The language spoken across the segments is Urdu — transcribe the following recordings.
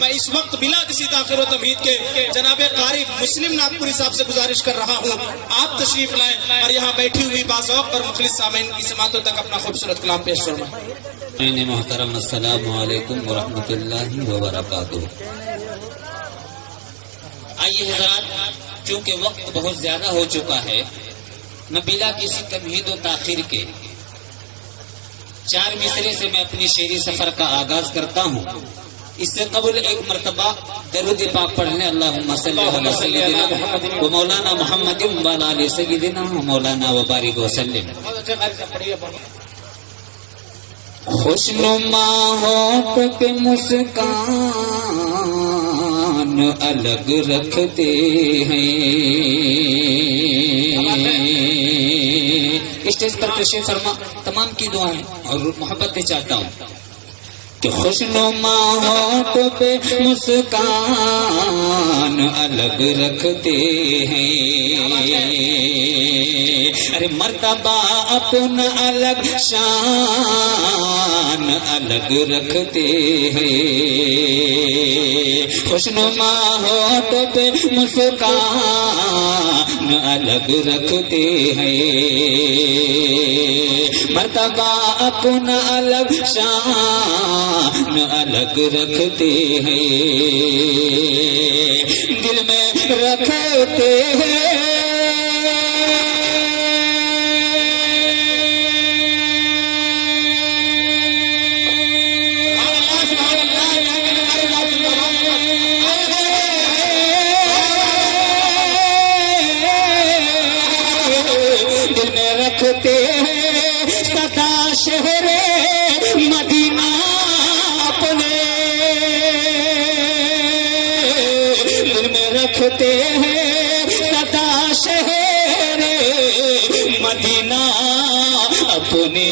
میں اس وقت بلا کسی تاخیر و تمہید کے جناب قاری مسلم ناگپوری صاحب سے گزارش کر رہا ہوں آپ تشریف لائیں اور یہاں بیٹھی ہوئی باذوق اور مخلص سامعین کی سماعتوں تک اپنا خوبصورت کلام پیش فرمائیں۔ محترم السلام علیکم ورحمۃ اللہ وبرکاتہ۔ آئیے حضرات، چونکہ وقت بہت زیادہ ہو چکا ہے، میں بلا کسی تمہید و تاخیر کے 4 مصرے سے میں اپنی شعری سفر کا آغاز کرتا ہوں۔ اس سے قبل ایک مرتبہ درود پاک پڑھنے، اللہم صلی علی سیدنا و مولانا محمد و علی آل سیدنا و مولانا و بارک وسلم۔ خوشنما ہونٹ پہ مسکان الگ رکھتے ہیں، اسٹیج پر تشریف فرما تمام کی دعائیں اور محبت چاہتا ہوں کہ خوشنما ہونٹ پہ مسکان الگ رکھتے ہیں، ارے مرتبہ اپنا الگ شان الگ رکھتے ہیں، خوشنما ہونٹ پہ مسکان الگ رکھتے ہیں، مرتبہ اپنا الگ شان الگ رکھتے ہیں، دل میں رکھتے ہیں سدا شہر مدینہ اپنے، دل میں رکھتے ہیں سدا شہر مدینہ اپنے،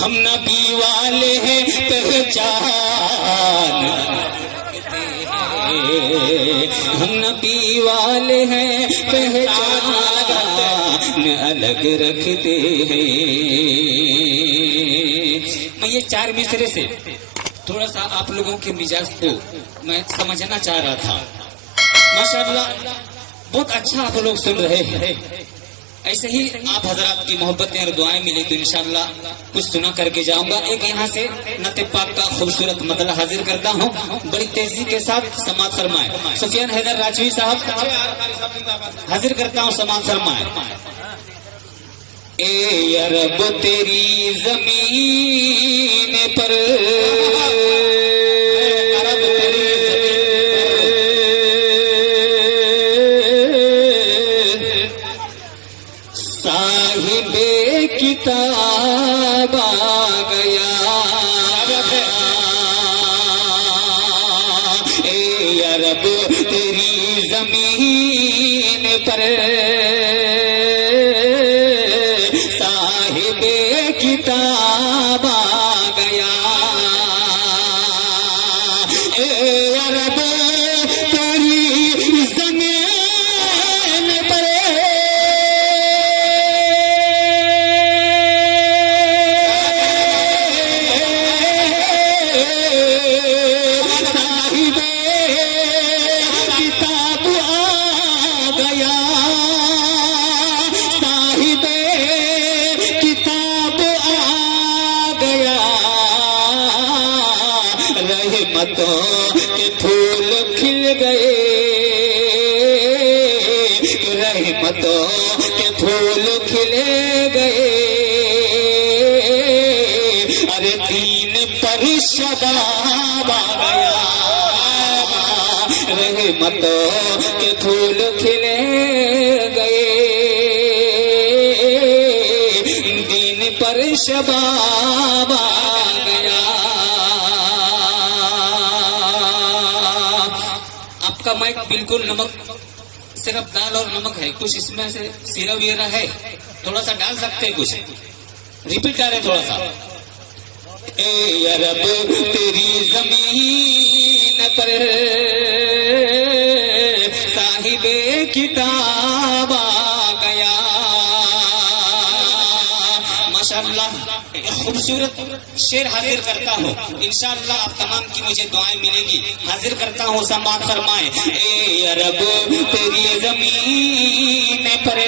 ہم نبی والے ہیں پہچان، ہم نبی والے ہیں پہچان الگ رکھتے ہیں۔ میں یہ 4 مصرے سے تھوڑا سا آپ لوگوں کے مزاج کو میں سمجھنا چاہ رہا تھا۔ ماشاءاللہ بہت اچھا آپ لوگ سن رہے ہیں، ایسے ہی آپ حضرات کی محبتیں اور دعائیں ملے تو انشاءاللہ کچھ سنا کر کے جاؤں گا۔ ایک یہاں سے نعت پاک کا خوبصورت مطلع حاضر کرتا ہوں، بڑی تیزی کے ساتھ سماعت فرمائیں۔ سفیان حیدر راجوی صاحب حاضر کرتا ہوں، سماعت فرمائیں۔ اے عرب تیری زمین پر صاحب کتاب آ گیا، اے عرب تیری زمین پر صاحب کتاب آ گیا، اے عرب تیری زمین پر صاحب کتاب آ گیا، صاحب کتاب آ گیا، رحمتوں کے پھول کھل گئے، رحمتوں کے پھول کھلے گئے، ارے دین پر شباب آ گیا، رحمتوں کے پھول کھلے گئے، دین پر شباب آ گیا۔ آپ کا مائک بالکل نمک، صرف دال اور نمک ہے، کچھ اس میں سے سیرا ویرا ہے، تھوڑا سا ڈال سکتے ہیں، کچھ ریپیٹ کر رہے تھوڑا سا۔ اے عرب تیری زمین پر صاحب کتاب آ گیا، ماشاءاللہ خوبصورت شعر حاضر کرتا ہوں، انشاءاللہ آپ تمام کی مجھے دعائیں ملے گی. حاضر کرتا ہوں، سماعت فرمائیں. اے عرب تیری زمین پر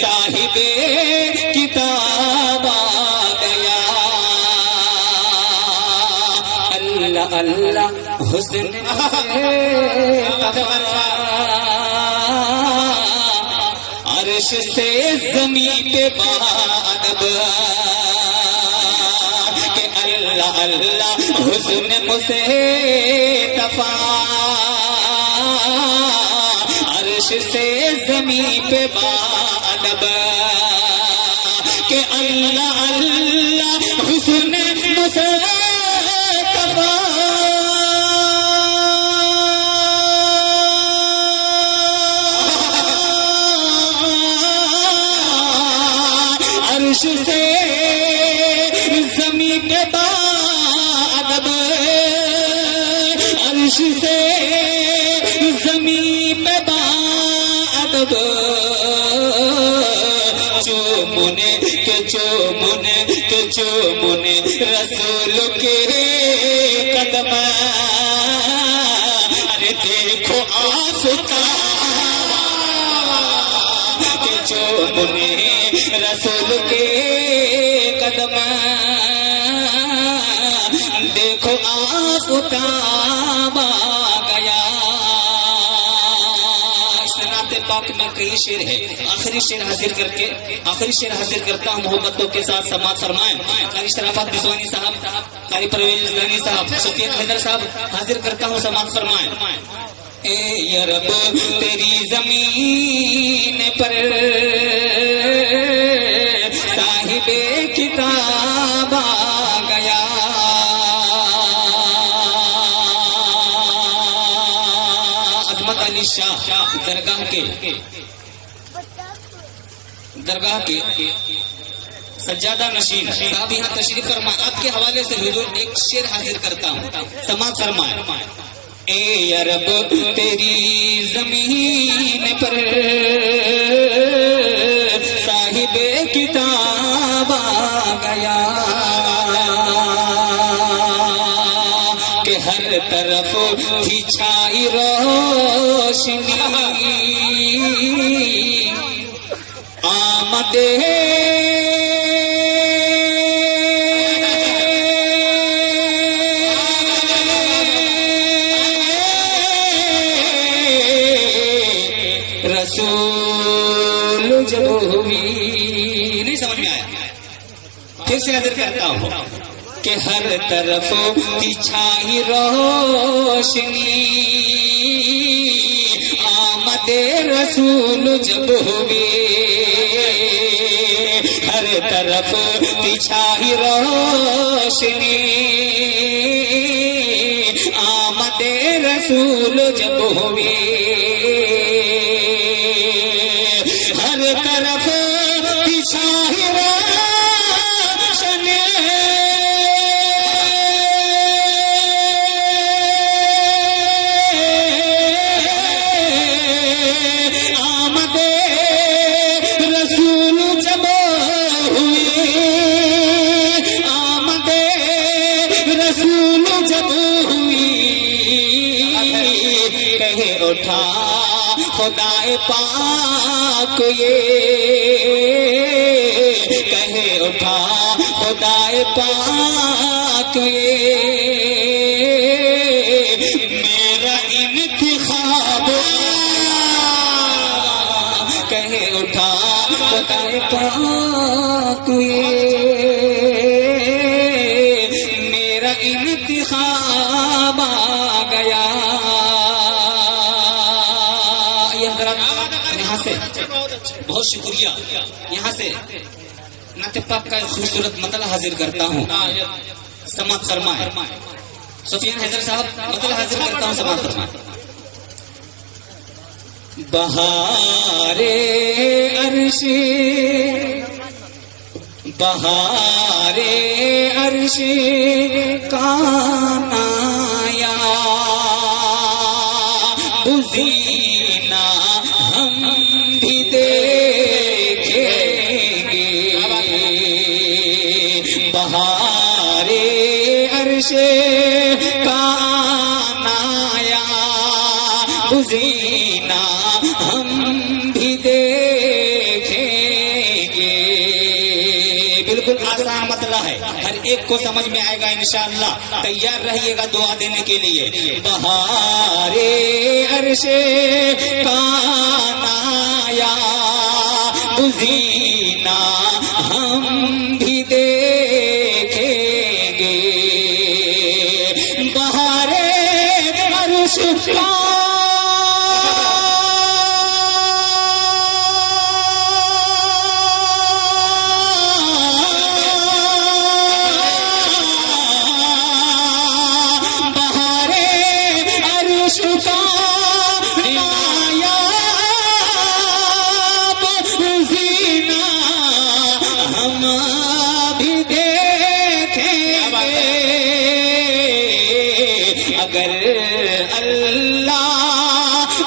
صاحب کتاب آ گیا. اللہ اللہ حسن عرش سے زمین پہ بادب کہ اللہ اللہ حسن مصطفیٰ عرش سے زمین پہ بادب کہ اللہ اللہ حسن مصطفیٰ عرش سے زمین پہ بادب عرش سے زمین پہ بادب چومنے کے چومنے کے چومنے رسول کے قدم. ارے دیکھو آفتاب کے چومنے رسول کے قدم. دیکھو آفتاب آ گیا. اس نعت پاک میں کئی شعر ہے. آخری شعر حاضر کر کے آخری شعر حاضر کرتا ہوں، محبتوں کے ساتھ سماعت فرمائیں. قاری شرافت رضوانی صاحب، قاری پرویز رضوانی صاحب، سفیان حیدر صاحب حاضر کرتا ہوں، سماعت فرمائیں. اے رب تیری زمین پر صاحب کتاب آ گیا. عظمت علی شاہ درگاہ کے سجادہ نشین صاحب یہاں تشریف فرمائیں. آپ کے حوالے سے حضور ایک شعر حاضر کرتا ہوں، سماعت فرمائیں. اے عرب تیری زمین پر صاحب کتاب آ گیا کہ ہر طرف تھی چھائی روشنی. آمد رسول جب ہوئی. نہیں سمجھ میں آیا، پھر سے نظر کرتا ہوں کہ ہر طرف تھی چھائی روشنی. آمد رسول جب ہوئی ہر طرف تھی چھائی روشنی. آمد رسول جب ہوئی ہر طرف کی چھائی روشنی. آمد رسول جب ہوئی آمد رسول جب ہوئی کہے اٹھا خدائے پاک یہ کہے اٹھا خدائے پاک یہ میرا انتخاب کہے اٹھا خدائے پاک یہ میرا انتخاب آ گیا. یہاں سے بہت شکریہ. یہاں سے نعت پاک کا ایک خوبصورت مطلع حاضر کرتا ہوں، سماعت فرمائیں. سفیان حیدر صاحب مطلع حاضر کرتا ہوں، سماعت فرمائیں. بہار عرش بہار عرش کا نایا بزینا ہم بھی دیکھیں گے. عرش کا آیا بزینہ ہم بھی دیکھیں گے. بالکل آسان مطلب ہے, ہر ایک کو سمجھ میں آئے گا انشاءاللہ. تیار رہیے گا دعا دینے کے لیے. بہار عرش کا آیا بزینہ ہم بھی دیکھیں گے. بہار عرش کا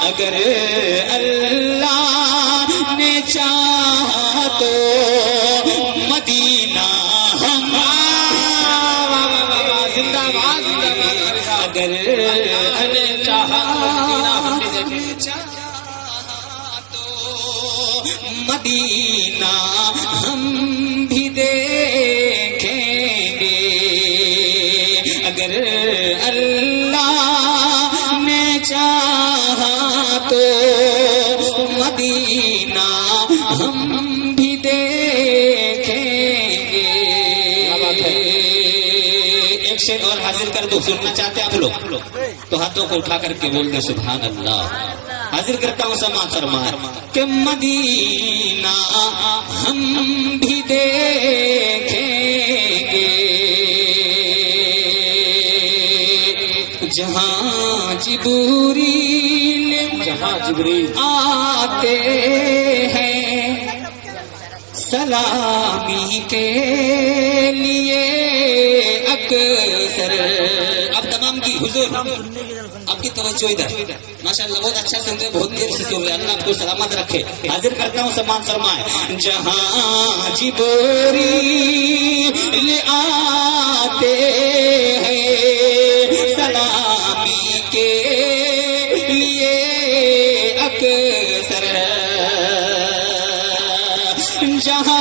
اگر اللہ نے چاہا تو مدینہ ہم زندہ باد. اگر اللہ چاہا تو مدینہ ہم بھی دیکھیں گے. اگر اللہ نے چاہا تو مدینہ ہم بھی دیکھیں گے. ایک شعر اور حاضر کر دو, سننا چاہتے ہیں آپ لوگ تو ہاتھوں کو اٹھا کر کے بول دیں سبحان اللہ. حاضر کرتا ہوں سماعت فرمائے کہ مدینہ ہم بھی دیکھیں گے جہاں جبریل آتے ہیں سلامی کے لیے اکثر. اب تمام کی حضور آپ کی توجہ ادھر ماشاءاللہ بہت اچھا سن رہے, بہت دیر سے سن رہے. اللہ آپ کو سلامت رکھے. حاضر کرتا ہوں سمان فرمائے جہاں جبریل آتے ہیں سلامی کے لیے اکثر. جہاں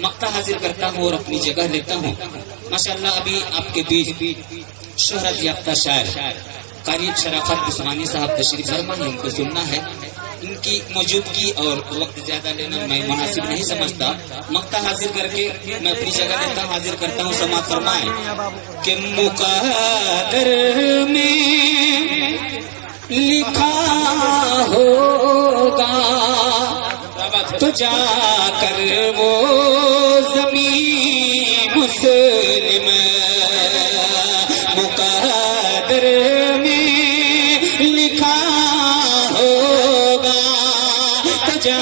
مقطع حاصل کرتا ہوں اور اپنی جگہ لیتا ہوں. ماشاءاللہ ابھی آپ کے بیچ شہرت یافتہ شاعر قاری شرافت عثمانی صاحب تشریف فرما ہے, ان کو سننا ہے. ان کی موجودگی اور وقت زیادہ لینا میں مناسب نہیں سمجھتا. مقطع حاضر کر کے میں اپنی جگہ لیتا ہوں. حاضر کرتا ہوں سماعت فرمائیں کہ مقدر میں لکھا ہوگا تو جا کر وہ زمین مسلم مقدر میں لکھا ہوگا تو جا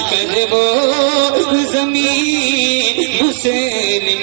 کر وہ زمین مسلم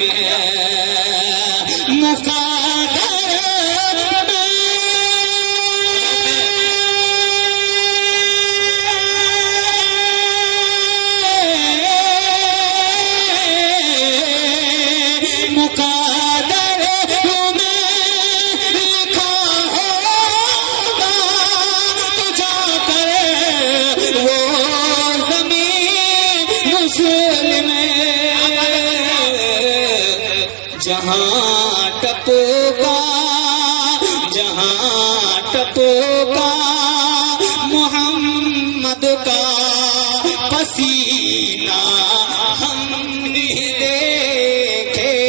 جہاں ٹپکا محمد کا پسینہ ہم بھی دیکھیں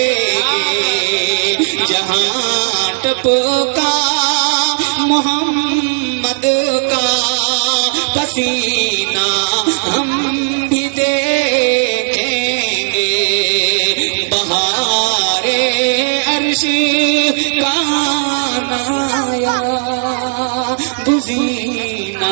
گے، جہاں ٹپکا محمد کا پسینہ ہم بھی دیکھیں گے، بہار عرش کا نایا بزینہ